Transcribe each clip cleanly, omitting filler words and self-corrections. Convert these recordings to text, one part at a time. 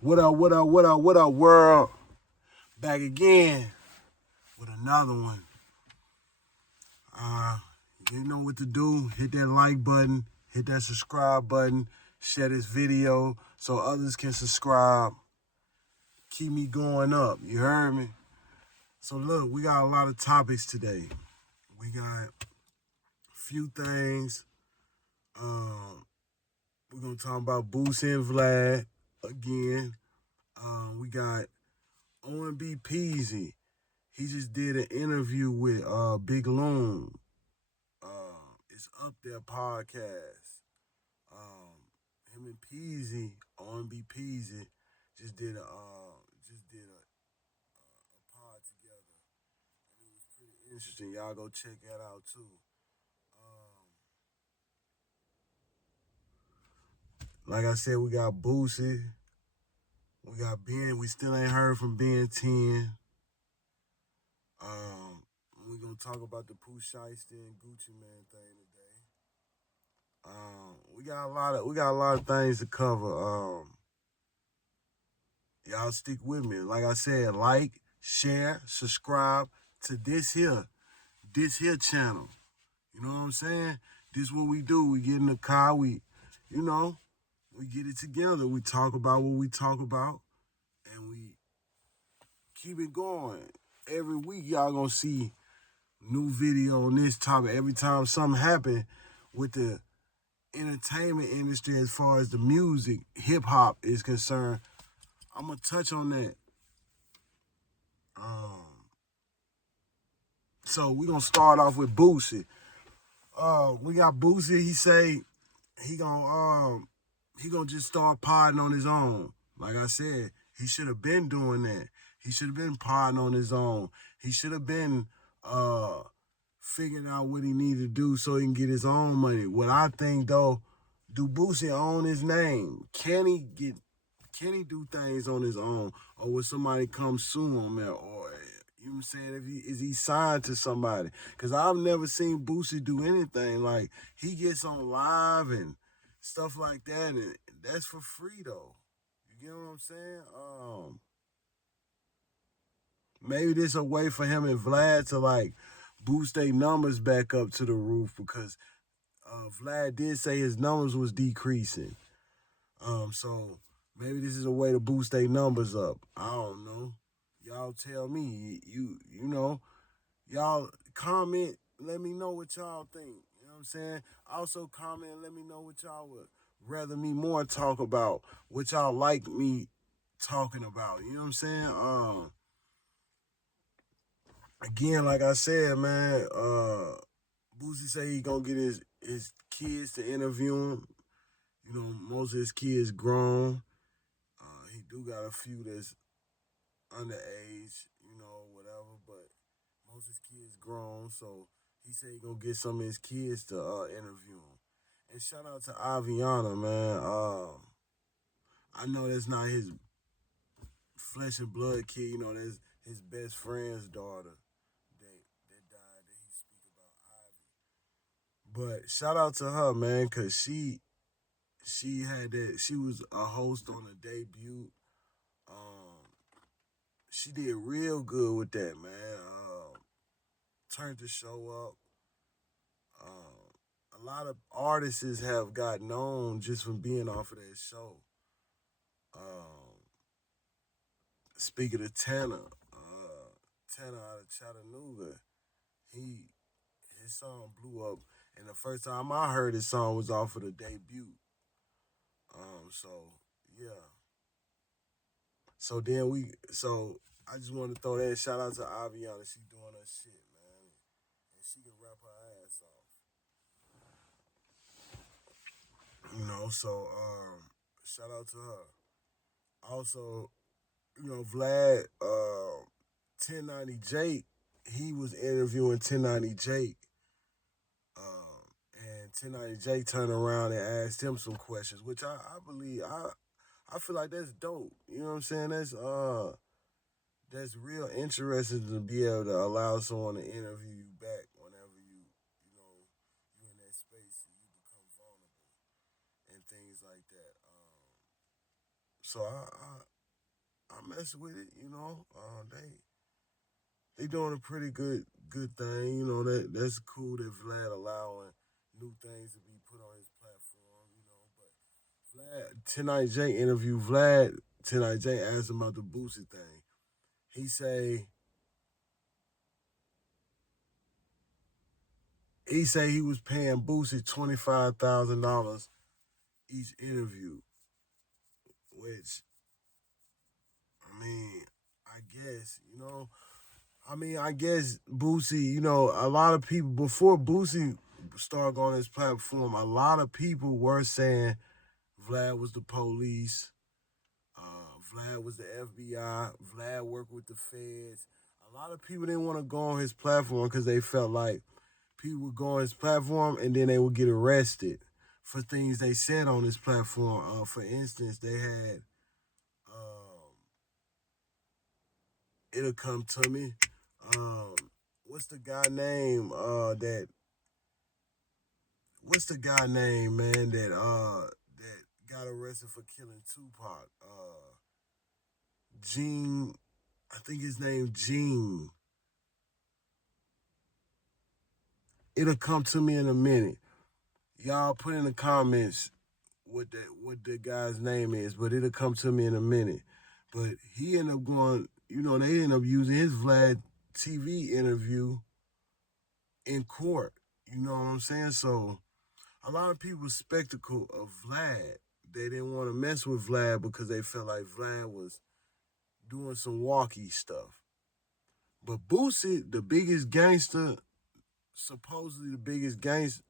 What up, what up, what up, what up, world? Back again with another one. You know what to do. Hit that like button, hit that subscribe button, share this video so others can subscribe. Keep me going up, you heard me? So look, we got a lot of topics today. We got a few things. We're going to talk about Boosie and Vlad again. We got Omb Pezzy. He just did an interview with Big Loon. It's Up There podcast. Him and Peasy, Omb Pezzy, just did a pod together, and it was pretty interesting. Y'all go check that out too. Like I said, we got Boosie, we got Ben. We still ain't heard from Ben 10. We're gonna talk about the Pooh Shiesty and Gucci Man thing today. We got a lot of things to cover. Y'all stick with me. Like I said, like, share, subscribe to this here channel. You know what I'm saying? This what we do. We get in the car, we get it together. We talk about what we talk about, and we keep it going. Every week, y'all gonna see new video on this topic. Every time something happen with the entertainment industry as far as the music, hip hop is concerned, I'm gonna touch on that. So we're gonna start off with Boosie. We got Boosie. He say he gonna just start podding on his own. Like I said, he should have been doing that. He should have been podding on his own. He should have been figuring out what he needed to do so he can get his own money. What I think though, do Boosie own his name? Can he do things on his own, or will somebody come sue him, or you know what I'm saying? Is he signed to somebody? Because I've never seen Boosie do anything. Like, he gets on live and stuff like that, and that's for free though. You get what I'm saying? Maybe this a way for him and Vlad to like boost their numbers back up to the roof, because Vlad did say his numbers was decreasing. So maybe this is a way to boost their numbers up. I don't know. Y'all tell me. You know. Y'all comment. Let me know what y'all think. You know what I'm saying? Also comment and let me know what y'all would rather me more talk about. What y'all like me talking about. You know what I'm saying? Again, like I said, man, Boosie say he gonna get his kids to interview him. You know, most of his kids grown. He do got a few that's underage, whatever, but most of his kids grown, so he said he gonna get some of his kids to interview him. And shout out to Aviana, man. I know that's not his flesh and blood kid, that's his best friend's daughter that died that he speak about Ivy. But shout out to her, man, cause she had that. She was a host on the debut. She did real good with that, man. Turned the show up. A lot of artists have got known just from being off of that show. Speaking of Tanner out of Chattanooga, his song blew up, and the first time I heard his song was off of the debut. So yeah. So I just want to throw that shout out to Aviana. She doing her shit, man, and she can rap her ass off. So shout out to her. Also, Vlad, 1090 Jake, he was interviewing 1090 Jake. And 1090 Jake turned around and asked him some questions, which I believe I feel like that's dope. You know what I'm saying? That's real interesting to be able to allow someone to interview you back whenever you're in that space and you become vulnerable and things like that. So I mess with it, you know. They doing a pretty good thing, you know. That's cool that Vlad allowing new things to be put on his platform, you know. But Vlad Tonight J interview Vlad Tonight J asked him about the Boosie thing. He say he was paying Boosie $25,000 each interview, which I mean, I guess, you know, I guess Boosie, you know, a lot of people before Boosie started on his platform, a lot of people were saying Vlad was the police, Vlad was the FBI, Vlad worked with the feds. A lot of people didn't want to go on his platform because they felt like people would go on his platform and then they would get arrested for things they said on his platform. For instance, they had it'll come to me. Um, what's the guy name? What's the guy name, man? That got arrested for killing Tupac. Gene. I think his name Gene. It'll come to me in a minute. Y'all put in the comments what the guy's name is, but it'll come to me in a minute. But he ended up going. You know, they ended up using his Vlad TV interview in court. You know what I'm saying? So a lot of people spectacle of Vlad. They didn't want to mess with Vlad because they felt like Vlad was doing some walkie stuff. But Boosie, the biggest gangster, supposedly the biggest gangster,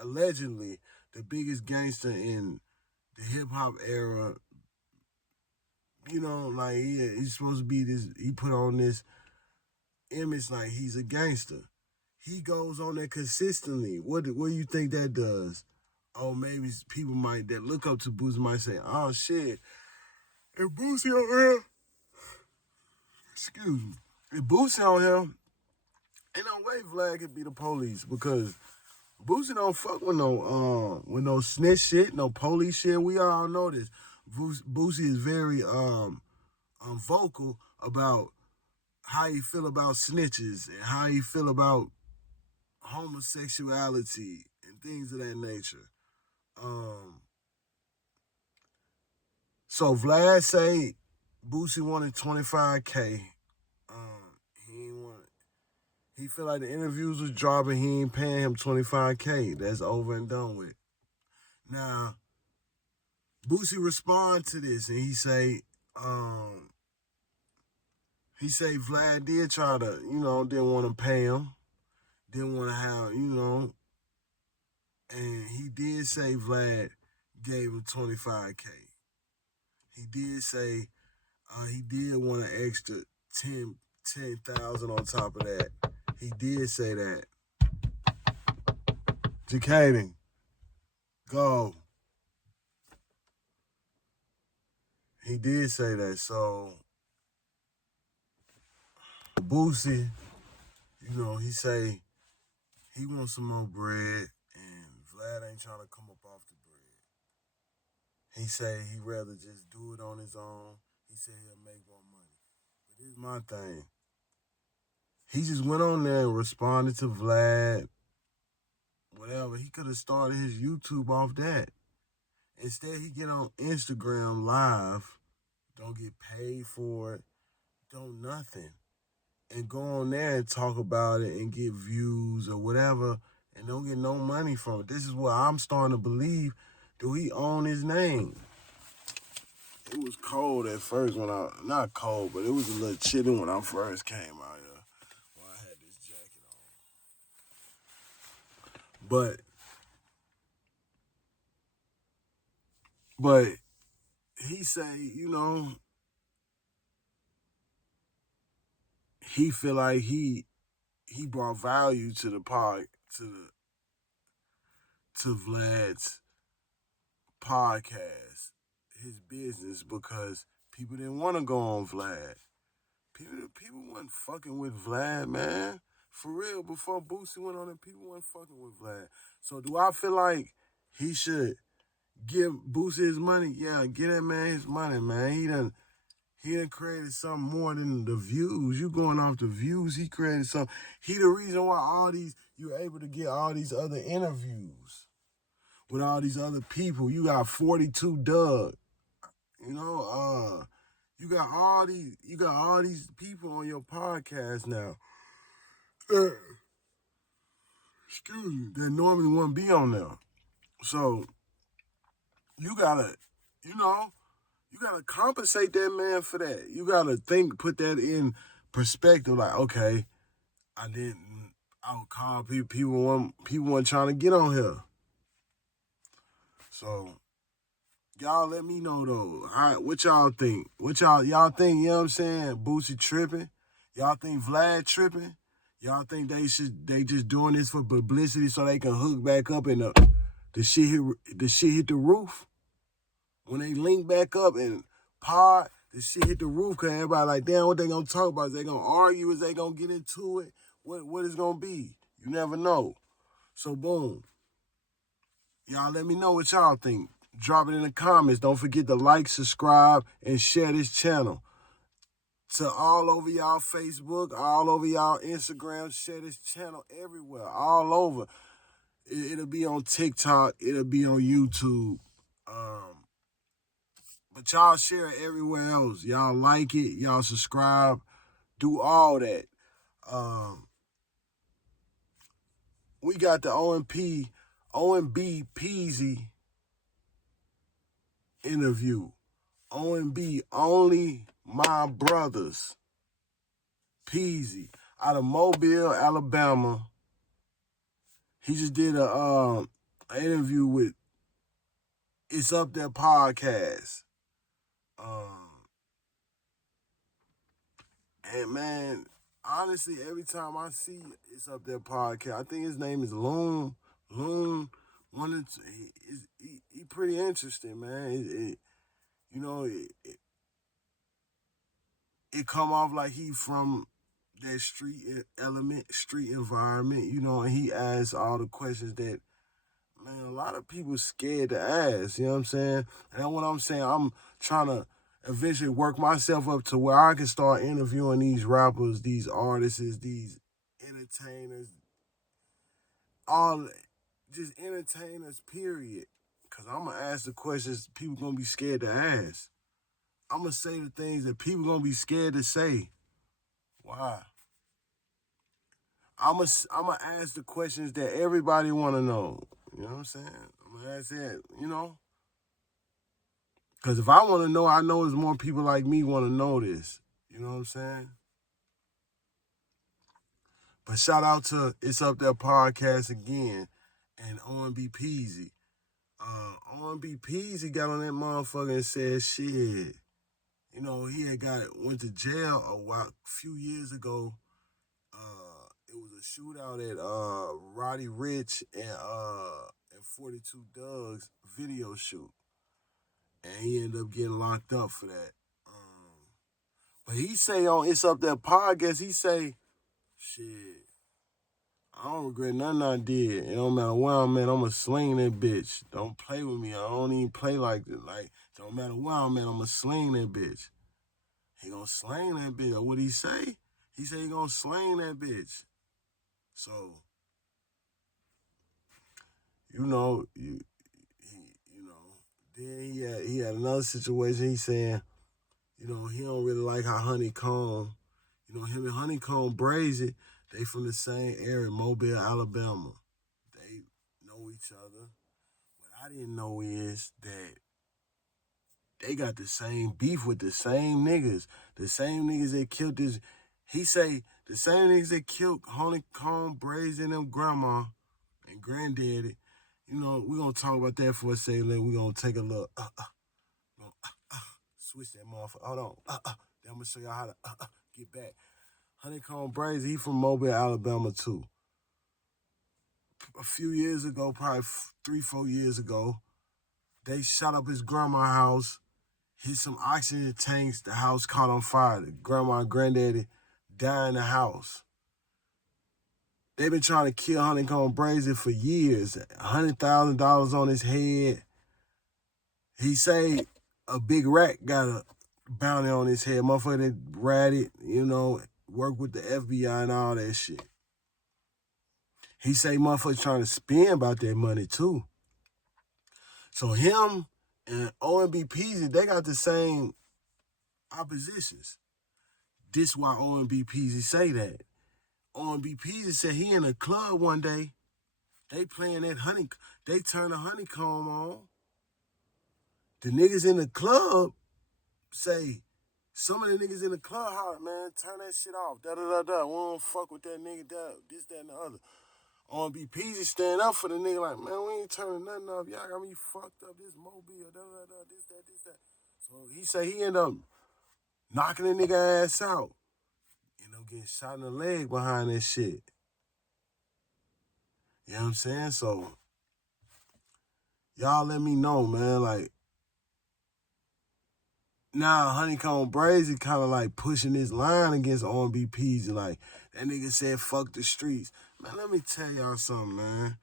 allegedly the biggest gangster in the hip hop era. You know, like he's supposed to be this. He put on this image like he's a gangster. He goes on there consistently. What do you think that does? Oh, maybe people might that look up to Boosie might say, "Oh shit, if Boosie on here, excuse me, if Boosie on here, ain't no way Vlad could be the police because Boosie don't fuck with no snitch shit, no police shit. We all know this. Boosie is very vocal about how he feel about snitches and how he feel about homosexuality and things of that nature. Um, so Vlad say Boosie wanted 25K. He ain't want. He feel like the interviews was dropping. He ain't paying him 25K. That's over and done with. Now Boosie respond to this and um, he say Vlad did try to, you know, didn't want to pay him, didn't want to have, you know, and he did say Vlad gave him 25K. He did say he did want an extra 10,000 on top of that. He did say that. Jacaden, go. He did say that. So Boosie, you know, he say he wants some more bread, and Vlad ain't trying to come up off the bread. He say he rather just do it on his own. He said he'll make more money. But here's my thing. He just went on there and responded to Vlad, whatever. He could have started his YouTube off that. Instead, he get on Instagram live, don't get paid for it, don't nothing. And go on there and talk about it and get views or whatever and don't get no money from it. This is what I'm starting to believe. Do he own his name? It was cold at first not cold, but it was a little chilly when I first came out here. Well, I had this jacket on. But he say, you know, he feel like he brought value to the pod to Vlad's podcast, his business, because people didn't want to go on Vlad. People wasn't fucking with Vlad, man. For real, before Boosie went on it, people weren't fucking with Vlad. So do I feel like he should give Boosie his money. Yeah, get that man his money, man. He done created something more than the views. You going off the views. He created something. He the reason why you're able to get all these other interviews with all these other people. You got 42 Doug. You know, you got all these people on your podcast now. Excuse me, that normally wouldn't be on there. So you gotta, you know, you gotta compensate that man for that. You gotta put that in perspective. Like, okay, I didn't. I would call people. People weren't trying to get on here. So y'all let me know though. What y'all think? Y'all think? You know what I'm saying? Boosie tripping? Y'all think Vlad tripping? Y'all think they just doing this for publicity so they can hook back up and the shit hit the roof? When they link back up and pod, the shit hit the roof because everybody like, damn, what they gonna talk about? Is they gonna argue? Is they gonna get into it? What is gonna be? You never know. So boom. Y'all let me know what y'all think. Drop it in the comments. Don't forget to like, subscribe, and share this channel. To all over y'all Facebook, all over y'all Instagram, share this channel everywhere, all over. It'll be on TikTok, it'll be on YouTube. But y'all share it everywhere else. Y'all like it, y'all subscribe, do all that. We got the Omb Pezzy interview. Omb, only my brothers. Pezzy, out of Mobile, Alabama. He just did an interview with It's Up There podcast. And man, honestly, every time I see It's Up There podcast, I think his name is Loon. He pretty interesting, man. It come off like he from that street environment, and he asks all the questions that, man, a lot of people scared to ask, you know what I'm saying? And that's what I'm saying. I'm trying to eventually work myself up to where I can start interviewing these rappers, these artists, these entertainers, all just entertainers, period. Because I'm going to ask the questions people going to be scared to ask. I'm going to say the things that people going to be scared to say. Why? I'm gonna ask the questions that everybody want to know. You know what I'm saying? I'm going to ask that, Because if I want to know, I know there's more people like me want to know this. You know what I'm saying? But shout out to It's Up There podcast again and Omb Pezzy. Omb Pezzy got on that motherfucker and said, shit. He went to jail a few years ago. It was a shootout at Roddy Ricch and 42 Doug's video shoot. And he ended up getting locked up for that. But he say on It's Up There podcast, he say, shit, I don't regret nothing I did. It don't matter where I'm at, I'ma sling that bitch. Don't play with me. I don't even play like this. Like, don't matter where I'm at, I'ma sling that bitch. He gonna sling that bitch. What he say? He say he gonna sling that bitch. So, then he had another situation. He saying, he don't really like how Honeycomb, him and Honeycomb Brazy, they from the same area, Mobile, Alabama. They know each other. What I didn't know is that they got the same beef with the same niggas. The same niggas that killed this. He say the same niggas that killed Honeycomb Brazy and them grandma and granddaddy. We're going to talk about that for a second. Then we're going to take a look. Switch that motherfucker. Hold on. Then I'm going to show y'all how to get back. Honeycomb Brazy, he from Mobile, Alabama, too. A few years ago, probably 3-4 years ago, they shot up his grandma's house, hit some oxygen tanks, the house caught on fire. The grandma and granddaddy died in the house. They've been trying to kill Honeycomb Brazy for years. $100,000 on his head. He say a big rat got a bounty on his head. Motherfucker that ratted, work with the FBI and all that shit. He say motherfuckers trying to spin about that money too. So him and Omb Pezzy, they got the same oppositions. This why Omb Pezzy say that. Omb Pezzy said he in a club one day, they playing that they turn the Honeycomb on. The niggas in the club say, some of the niggas in the club holler, man, turn that shit off. Da-da-da-da. We don't fuck with that nigga, this, that, and the other. Omb Pezzy stand up for the nigga like, man, we ain't turning nothing off. Y'all got me fucked up. This mobile, da-da-da-da, this, that. So he say he end up knocking the nigga ass out. Getting shot in the leg behind that shit. You know what I'm saying? So, y'all let me know, man. Like, now Honeycomb Brazy kind of like pushing this line against Omb Pezzy. Like, that nigga said, fuck the streets. Man, let me tell y'all something, man.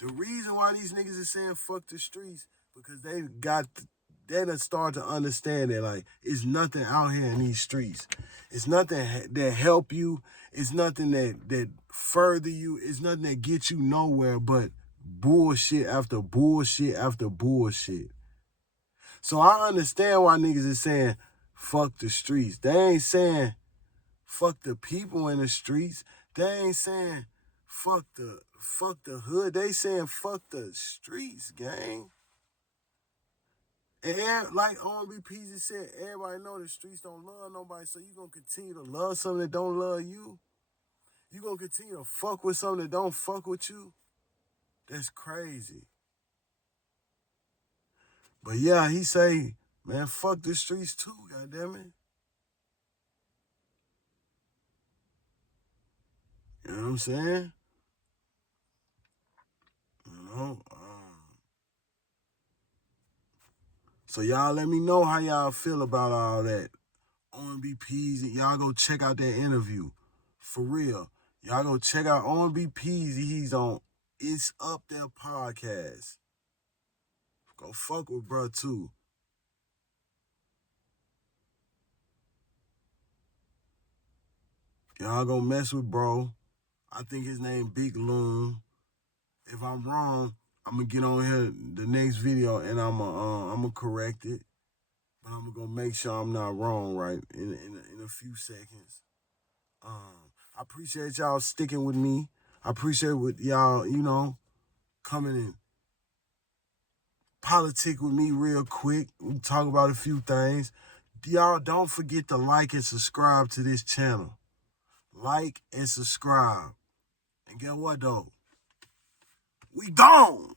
The reason why these niggas is saying fuck the streets, because they done start to understand that, like, it's nothing out here in these streets. It's nothing that help you. It's nothing that further you. It's nothing that get you nowhere but bullshit after bullshit after bullshit. So I understand why niggas is saying fuck the streets. They ain't saying fuck the people in the streets. They ain't saying fuck the hood. They saying fuck the streets, gang. And like Omb Pezzy said, everybody know the streets don't love nobody, so you gonna continue to love something that don't love you? You gonna continue to fuck with something that don't fuck with you? That's crazy. But yeah, he say, man, fuck the streets too, goddammit. You know what I'm saying? You know? So y'all let me know how y'all feel about all that. Omb Pezzy, y'all go check out that interview. For real. Y'all go check out Omb Pezzy. He's on It's Up There podcast. Go fuck with bruh too. Y'all go mess with bro. I think his name Big Loon. If I'm wrong, I'm gonna get on here the next video and I'm gonna correct it. But I'm gonna make sure I'm not wrong right in a few seconds. I appreciate y'all sticking with me. I appreciate what y'all, coming in politic with me real quick. We talk about a few things. Y'all don't forget to like and subscribe to this channel. Like and subscribe. And get what though? We gone!